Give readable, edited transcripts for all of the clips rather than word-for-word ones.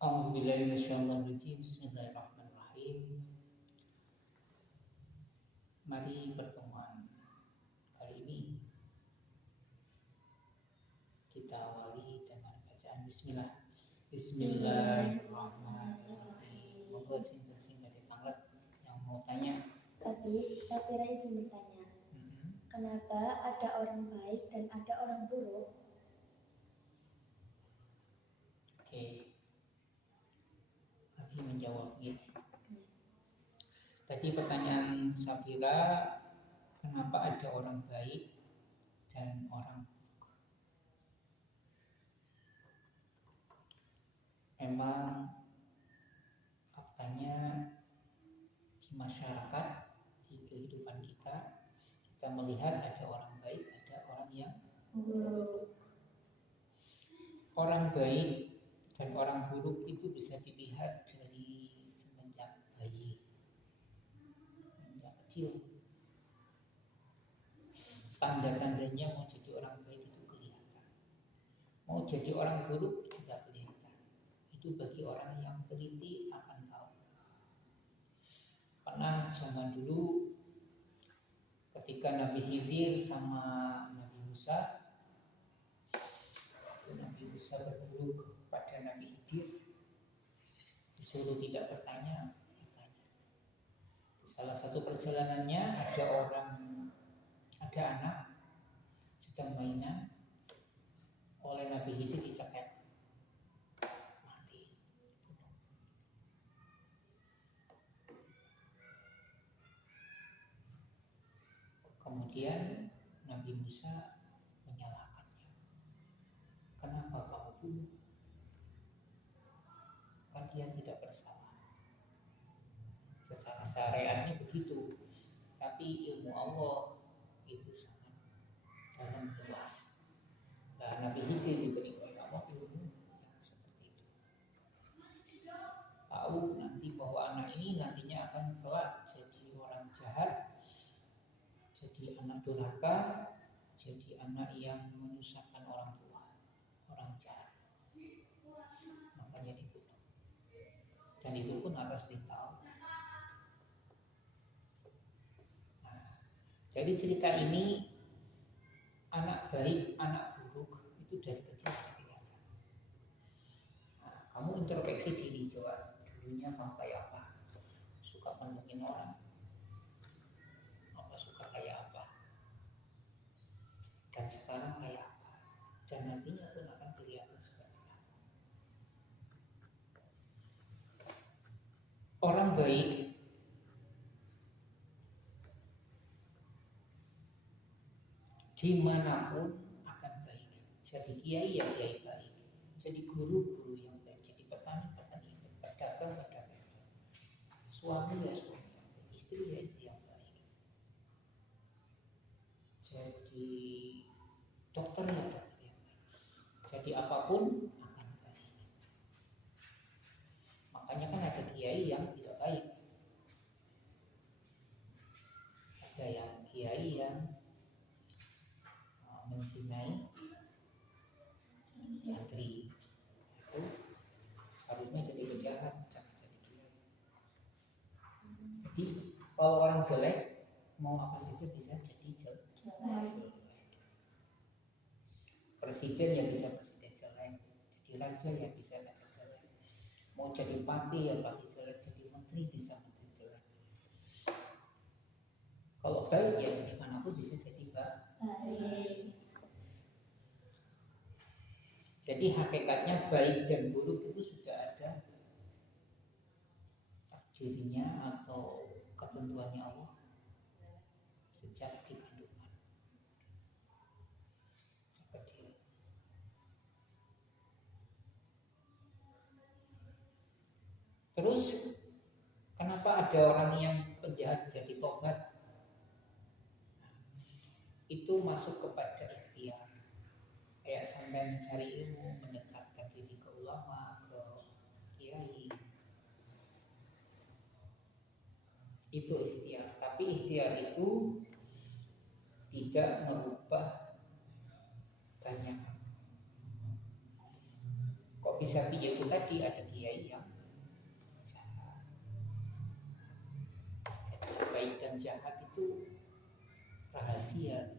A'udzubillahi minasyaitonirrajim. Bismillahirrahmanirrahim. Mari pertemuan kali ini kita awali dengan bacaan Bismillah. Bismillahirrahmanirrahim. Monggo sinten sing badhe tanglet yang mau tanya. Tapi Safira izin bertanya, kenapa ada orang baik dan ada orang buruk? Oke. Abi menjawab gitu. Tadi pertanyaan Safira, kenapa ada orang baik dan orang buruk? Memang faktanya di masyarakat, di kehidupan kita melihat ada orang baik, ada orang yang buruk. Orang baik dan orang buruk itu bisa dilihat dari semenjak bayi, semenjak kecil. Tanda-tandanya mau jadi orang baik itu kelihatan, mau jadi orang buruk juga kelihatan. Itu bagi orang yang teliti akan tahu. Pernah zaman dulu ketika Nabi Khidir sama Nabi Musa, Nabi Musa berguru kepada Nabi Khidir, disuruh tidak bertanya. Salah satu perjalanannya ada anak sedang mainan, oleh Nabi Khidir dicekek, mati. Kemudian Nabi Musa menyalahkannya. Kenapa kamu bunuh? Kan dia tidak bersalah. Secara syariatnya begitu. Tapi ilmu Allah itu sangat dalam luas. Nah, Nabi Khidir diberi oleh Allah ilmu yang seperti itu. Tahu nanti bahwa anak ini nantinya akan kelak jadi orang jahat, jadi anak durhaka, jadi anak yang menyusahkan orang tua, orang jahat. Makanya dibunuh. Dan itu pun atas perintah Allah. Nah, jadi cerita ini anak baik, anak buruk itu dari kecil sudah kelihatan. Nah, kamu introspeksi diri coba. Dulunya kamu kayak apa? Suka menungin orang? Apa suka kayak apa? Dan sekarang kayak apa? Dan nantinya pun akan kelihatan seperti apa. Orang baik dimanapun akan baik. Jadi kiai ya kiai baik, jadi guru yang baik, jadi petani yang baik, pedagang yang baik, suami ya suami yang baik, istri ya istri yang baik, jadi dokter ya dokter yang baik, jadi apapun akan baik. Makanya kan ada kiai yang tidak baik, ada yang kiai yang menzinai santri, itu harusnya jadi penjahat, jangan jadi kiai. Jadi kalau orang jelek mau apa saja bisa jadi jelek. Presiden ya bisa presiden jelek, jadi raja ya bisa raja jelek, mau jadi papi ya papi jelek, jadi menteri bisa menteri jelek. Kalau baik ya gimana pun bisa jadi baik. Jadi hakikatnya baik dan buruk itu sudah ada takdirnya atau ketentuannya Allah sejak di kandungan. Kecil. Terus kenapa ada orang yang penjahat jadi tobat? Itu masuk kepada ikhtiar. Kayak sampai mencari ilmu, mendekatkan diri ke ulama, ke kiai. Itu ikhtiar. Tapi ikhtiar itu tidak merubah banyak. Kok bisa piye itu tadi ada kiai yang jahat. Jadi baik dan jahat itu rahasia,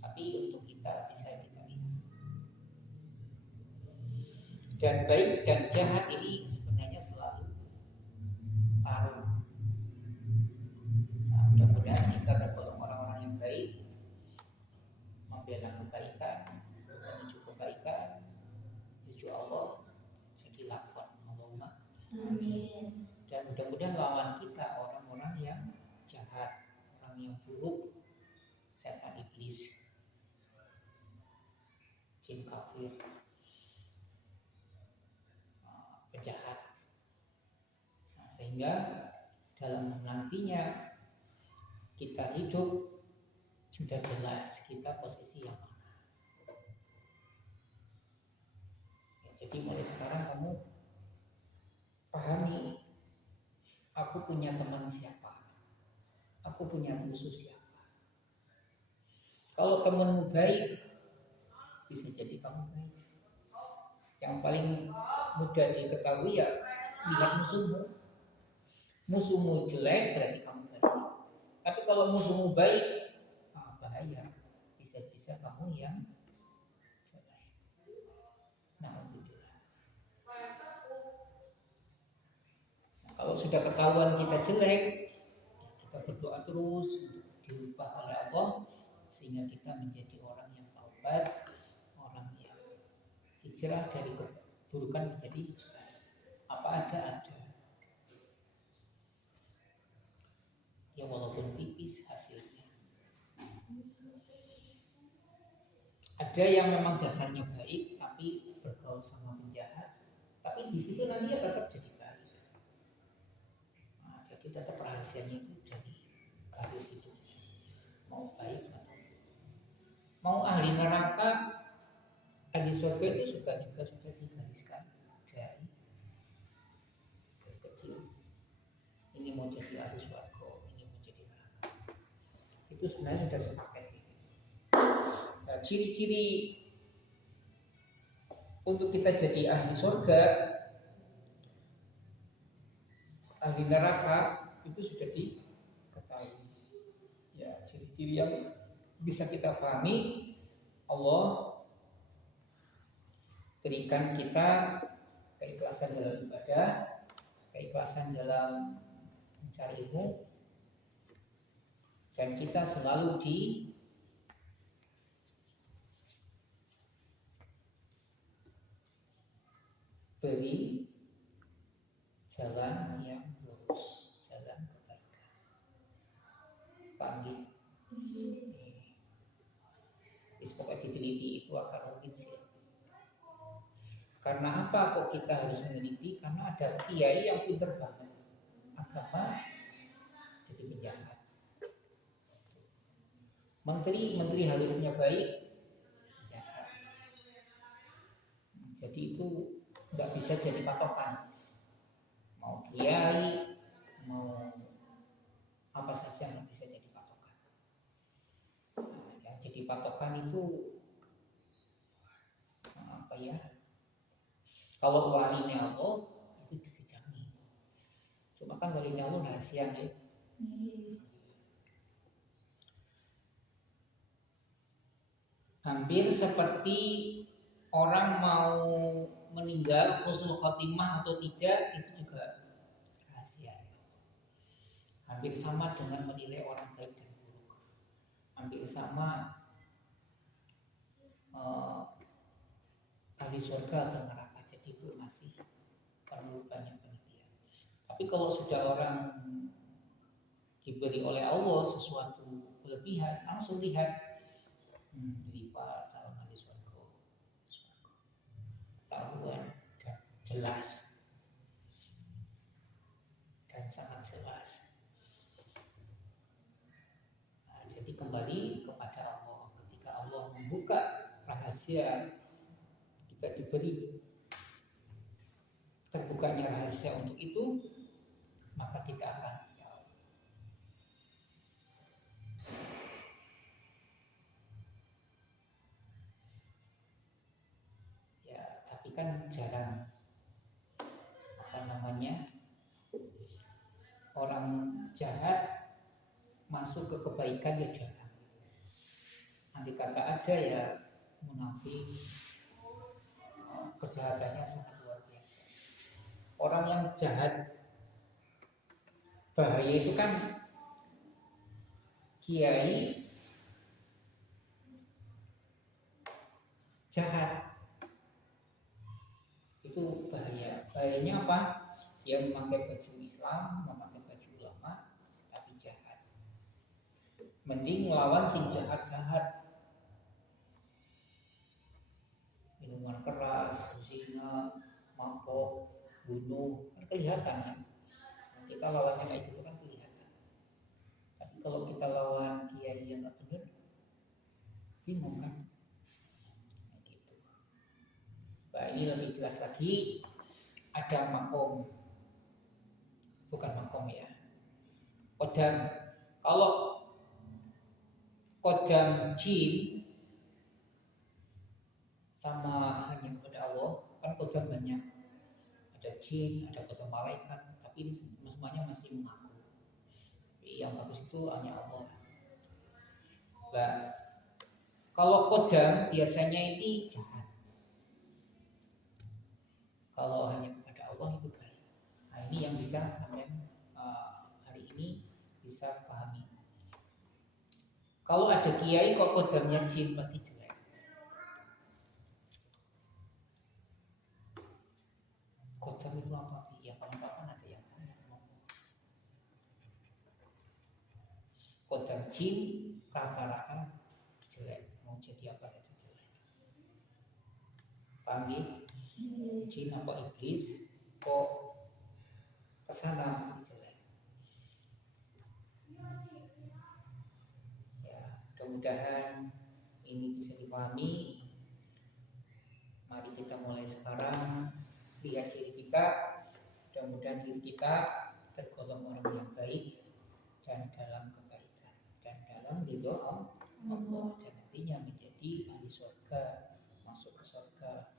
tapi untuk kita bisa kita lihat. Dan baik dan jahat ini sebenarnya selalu taruh. Nah, mudah-mudahan kita tergolong orang-orang yang baik, membela kebaikan, menuju kebaikan, menuju Allah, jadi lakon Allahumma. Amin. Dan mudah-mudahan lawan kita orang-orang yang jahat, orang yang buruk, setan iblis, jin kafir, penjahat. Nah, sehingga dalam nantinya kita hidup sudah jelas kita posisi yang mana. Ya, jadi mulai sekarang kamu pahami, aku punya teman siapa, aku punya musuh siapa. Kalau temanmu baik, bisa jadi kamu baik. Yang paling mudah diketahui ya lihat musuhmu. Musuhmu jelek berarti kamu baik. Tapi kalau musuhmu baik, bahaya. Bisa-bisa kamu yang jelek. Nah, kalau sudah ketahuan kita jelek, kita berdoa terus untuk diubah oleh Allah sehingga kita menjadi orang yang taubat, orang yang hijrah dari keburukan menjadi apa ada. Ya walaupun tipis hasilnya. Ada yang memang dasarnya baik tapi bergaul sama penjahat, tapi di situ nanti ya tetap jadi baik. Nah, jadi tetap rahasianya itu dari garis hidupnya, mau baik atau mau ahli neraka, ahli surga itu juga sudah digariskan dari kecil. Ini mau jadi ahli surga, ini mau jadi neraka. Itu sebenarnya sudah sepaket. Nah, ciri-ciri untuk kita jadi ahli surga, ahli neraka itu sudah diketahui. Ya, ciri-ciri yang bisa kita pahami, Allah berikan kita keikhlasan dalam ibadah, keikhlasan dalam mencari ilmu, dan kita selalu diberi jalan yang lurus, jalan kebaikan. Panggil. Pokoknya diteliti itu akan rumit sih. Karena apa kok kita harus meneliti? Karena ada kiai yang pinter banget agama jadi penjahat. Menteri harusnya baik, penjahat. Jadi itu nggak bisa jadi patokan. Mau kiai, mau apa saja nggak bisa jadi patokan. Yang jadi patokan itu apa ya? Kalau walinya Allah itu dijamin. Cuma kan walinya Allah rahasia ya. Hampir seperti orang mau meninggal husnul khotimah atau tidak itu juga rahasia. Hampir sama dengan menilai orang baik dan buruk. Hampir sama ahli surga atau neraka. Jadi itu masih perlu banyak penelitian. Tapi kalau sudah orang diberi oleh Allah sesuatu kelebihan, langsung lihat lipat calon ahli surga, ketahuan dan jelas dan sangat jelas. Nah, jadi kembali kepada Allah. Ketika Allah membuka rahasia, kita diberi terbukanya rahasia untuk itu, maka kita akan tahu. Ya, tapi kan kan jarang orang jahat masuk ke kebaikan ya jarang. Nanti kata ada ya munafik, kejahatannya sangat luar biasa. Orang yang jahat bahaya itu kan kiai jahat, itu bahaya. Bahayanya apa? Dia memakai baju Islam, memakai baju ulama, tapi jahat. Mending melawan si jahat-jahat, minuman keras, zina, mabok, bunuh, kan kelihatan kan? Kita lawannya kayak gitu kan kelihatan. Tapi kalau kita lawan kiai yang nggak benar, bingung kan? Gitu. Nah, ini lebih jelas lagi. Ada makom, bukan makom ya. Kodam. Kalau kodam jin sama hanya kepada Allah, kan kodam banyak. Ada jin, ada kodam malaikat, tapi ini semuanya masih mengaku. Yang bagus itu hanya Allah. Nah, kalau kodam biasanya ini jahat. Kalau hanya kepada Allah itu baik. Nah, ini yang bisa kalian hari ini bisa pahami. Kalau ada kiai kok kodamnya jin pasti jelek. Kodam itu apa? Ya kapan-kapan ada yang tanya. Kodam jin rata-rata jelek. Mau jadi apa saja jelek. Paham ya? Jin apa iblis kok kesana pasti jelek. Ya, mudah-mudahan ini bisa dipahami. Mari kita mulai sekarang lihat diri kita. Mudah-mudahan diri kita tergolong orang yang baik dan dalam kebaikan dan dalam ridho Allah, dan nantinya menjadi ahli surga, masuk ke surga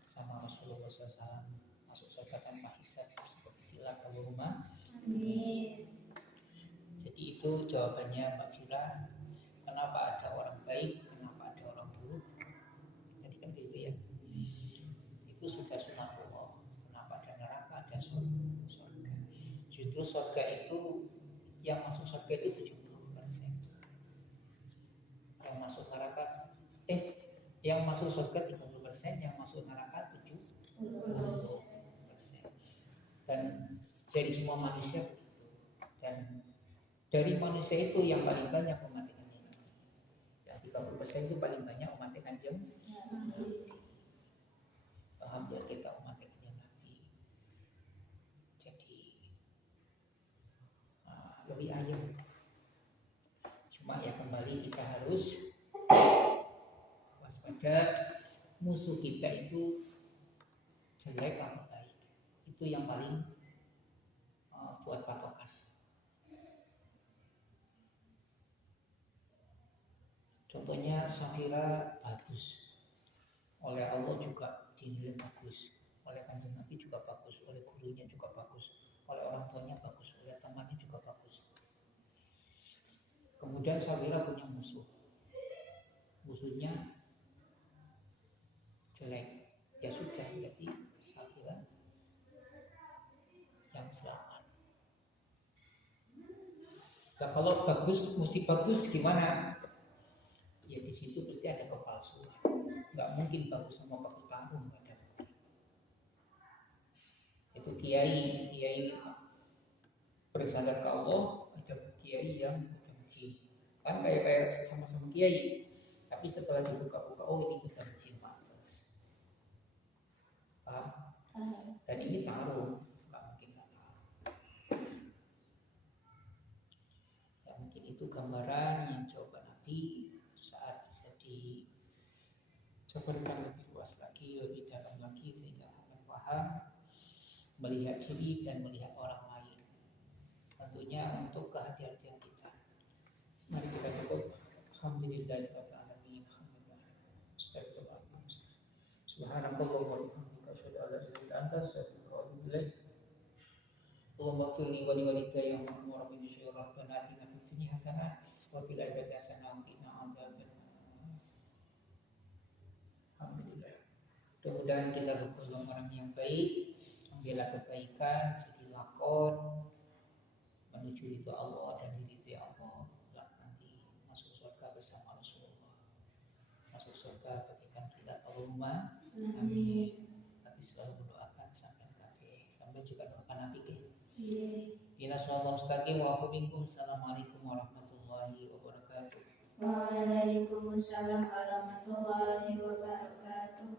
bersama Rasulullah SAW, masuk surga tanpa hisab seperti kita. Allahumma amin. Jadi itu jawabannya Mbak Fira. Kenapa ada orang baik, kenapa ada orang buruk? Tadi kan gitu ya. Itu sudah sunatullah. Kenapa ada neraka, ada surga. Justru surga itu, yang masuk surga itu 70%. Yang masuk neraka yang masuk surga 30%, yang masuk neraka 70%. Dan dari semua manusia begitu. Dan dari manusia itu yang paling banyak umat Nabi. Ya, 30% itu paling banyak umat Kanjeng Nabi. Alhamdulillah kita umat Kanjeng Nabi. Jadi lebih ayam. Cuma ya kembali kita harus waspada, musuh kita itu jelek atau baik. Itu yang paling buat patokan. Contohnya Safira bagus, oleh Allah juga dinilai bagus, oleh Kanjeng Nabi juga bagus, oleh gurunya juga bagus, oleh orang tuanya bagus, oleh temannya juga bagus. Kemudian Safira punya musuh, musuhnya jelek, ya sudah, jadi Safira yang selamat. Nah, kalau bagus, mesti bagus gimana? Ya di situ pasti ada kepalsuan. Nggak mungkin bagus sama bagus kamu, nggak ada. Itu kiai bersandar ke Allah, ada kiai yang benci. Kan kayak sama-sama kiai, tapi setelah dibuka-buka, oh ini benci terus. Paham? Dan ini taruh, nggak mungkin nggak taruh. Ya mungkin itu gambaran yang coba Nabi saat bisa dicobakan lebih luas lagi, lebih dalam lagi, sehingga akan paham melihat diri dan melihat orang lain. Tentunya untuk kehati-hatian kita. Mari kita tutup. Alhamdulillahirabbil alamin. Astagfirullahaladzim. Subhanakallahumma wa bihamdika asyhadu an la ilaha illa anta astaghfiruka wa atubu ilaik. Allahumma ighfir li wa li walidayya wa rabbi ij'al rabbana atina fid dunya hasanah wa fil akhirati hasanah wa qina adzabannar. Alhamdulillah. Mudah-mudahan kita tergolong orang yang baik, membela kebaikan, jadi lakon menuju ridho Allah dan ridho Allah. Nanti masuk surga bersama Rasulullah. Masuk surga bagikan kita Allahumma amin. Tapi selalu mendoakan sampai kakek, sampai juga doakan Nabi ke. Dina sallallahu mustaqim wa minkum. Assalamualaikum warahmatullahi wabarakatuh. Waalaikumsalam warahmatullahi wabarakatuh.